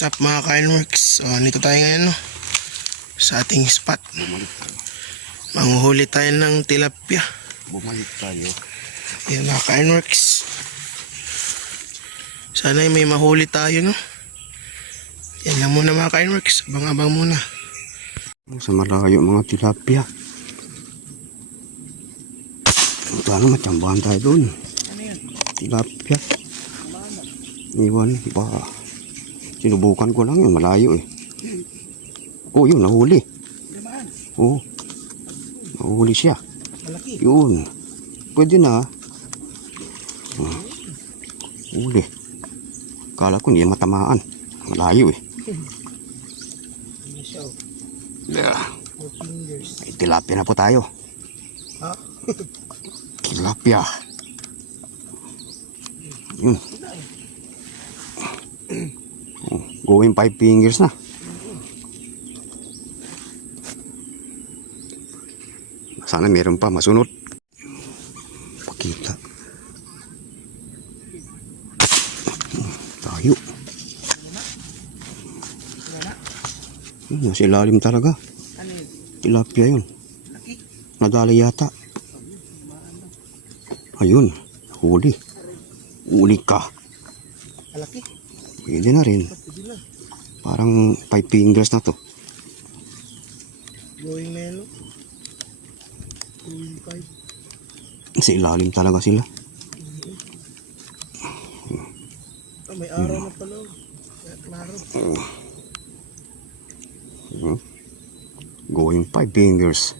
What's up mga Kainworks? Nito tayo ngayon sa ating spot. Manguhuli tayo ng tilapia. Bumalik tayo. Yan mga Kainworks. Sana may mahuli tayo Yan lang muna mga Kainworks. Abang-abang muna. Sa malayo mga tilapia. Sana matsambahan tayo doon. Ano yan? Tilapia. Iwan ba? Sinubukan ko lang yun, malayo Oh, yun, nahuli. Oh, nahuli siya. Malaki. Yun. Pwede na. Huli. Kala ko hindi matamaan. Malayo Yeah. Ay, tilapia na po tayo. Ha? Tilapia. Yun. Going 5 fingers na. Sana meron pa masunod. Pakita. Tayo. Nasa ilalim talaga. Tilapia yun. Nadali yata. Ayun. Huli. Huli ka. Malaki. Pwede na rin. Parang 5 fingers na to. Going na yan Going 5. Sa ilalim talaga sila. May araw na pala. Klaro. Going 5 fingers.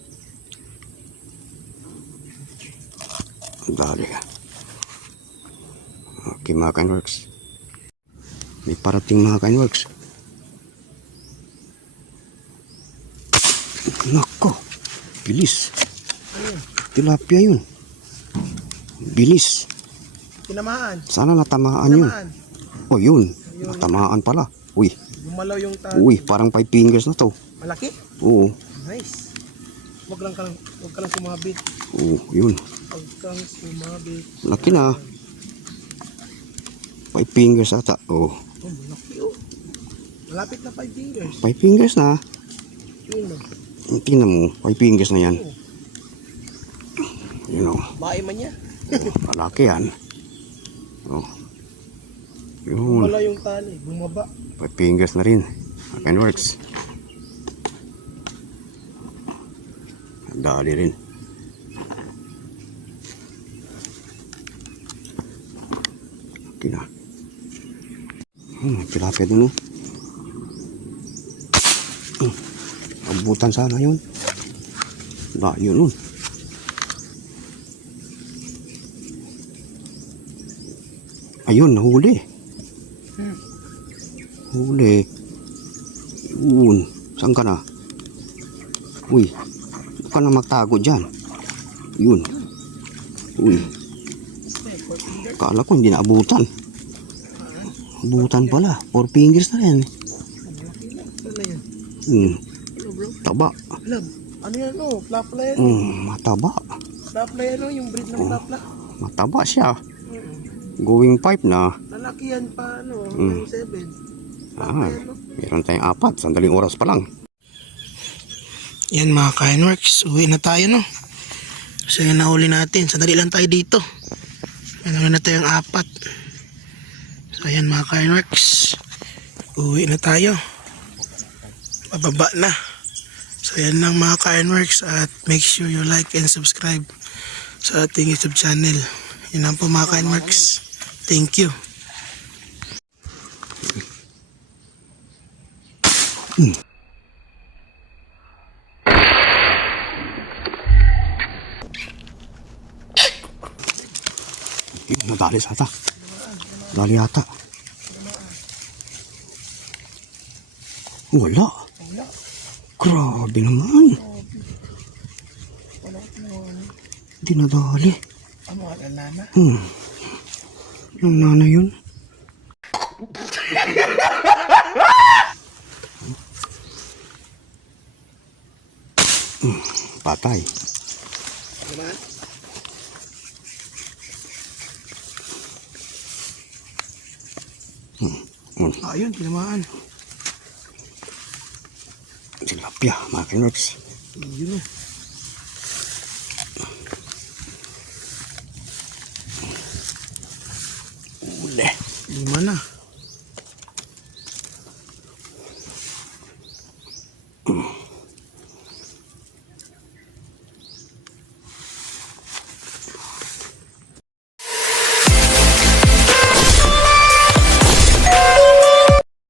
Dali. Okay mga Kainworks. May parating mga Kainworks. Nako. Bilis. Tilapia yun. Bilis. Tinamaan. Sana natamaan yun. Oh yun. Natamaan pala. Uy. Gumalaw yung tali. Uy, parang 5 fingers na to. Malaki? Oo. Nice. Huwag ka lang sumabit. Oo, yun. Huwag kang sumabit. Laki na. 5 fingers ata. Oh. Malaki Malapit na 5 fingers. 5 fingers na. Yun Tingnan mo, 5 fingers na yan. Yun o. Bae man niya. Malaki yan. Oh. Yun. Gumalaw yung tali. Bumaba. 5 fingers na rin. Kainworks. Dali rin. Okay na. Tilapia dun abutan sana yun. Layo nun. Ayun, nahuli. Huli. Yun. Saan ka na? Uy. Huwag ka na magtago dyan. Yun. Uy. Kala ko hindi na abutan. Abutan pala. 4 fingers na rin. Taba. Ano yan Flapla yan. Mataba. Flapla yan yung breed ng flapla. Mataba siya. Going 5 na. Lalaki yan pa yung 7. Meron tayong 4. Sandaling oras pa lang. Yan mga Kainworks. Uwi na tayo So yan nahuli natin. Sandali lang tayo dito. Meron na tayong 4. So yan mga Kainworks. Uwi na tayo. Bababa na. So yan lang mga Kainworks. At make sure you like and subscribe sa ating YouTube channel. Yan lang po mga Kainworks. Thank you. Nadali ata. Dali ata. Wala. Grabe naman. Di nadali. Ano nana? Yung nana yun. Patay. Ayun, tinamaan. Tilapia, mga ka-Norks. Yun o. Uli. 5 na.